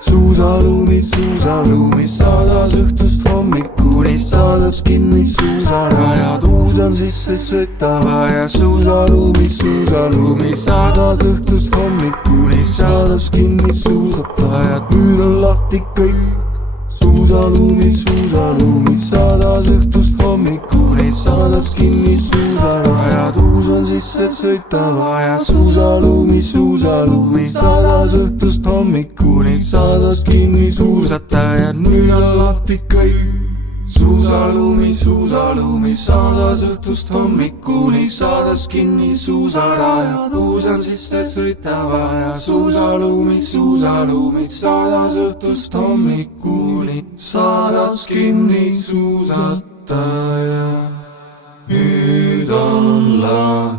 suusaruumis saadas õhtust hommikuni, saadas kinni suusarajad. Uus on sisse sõitava ja suusaruumis saadas õhtust hommikuni, saadas kinni suusatajad. Nüüd on lahti kõik. Suusaruumis saadas õhtust hommikuni, saadas kinni suusarajad. Uus on sisse sõitava ja suusaruumis saadas õhtust hommikuni, saadas kinni suusatajad. Nüüd on lahti kõik. Suusaruumis saadas õhtust hommikuni, saadas kinni suusarajad. Uus on sisse sõitava ja suusaruumis saadas õhtust hommikuni, saadas kinni suusataja. Nüüd on lahti.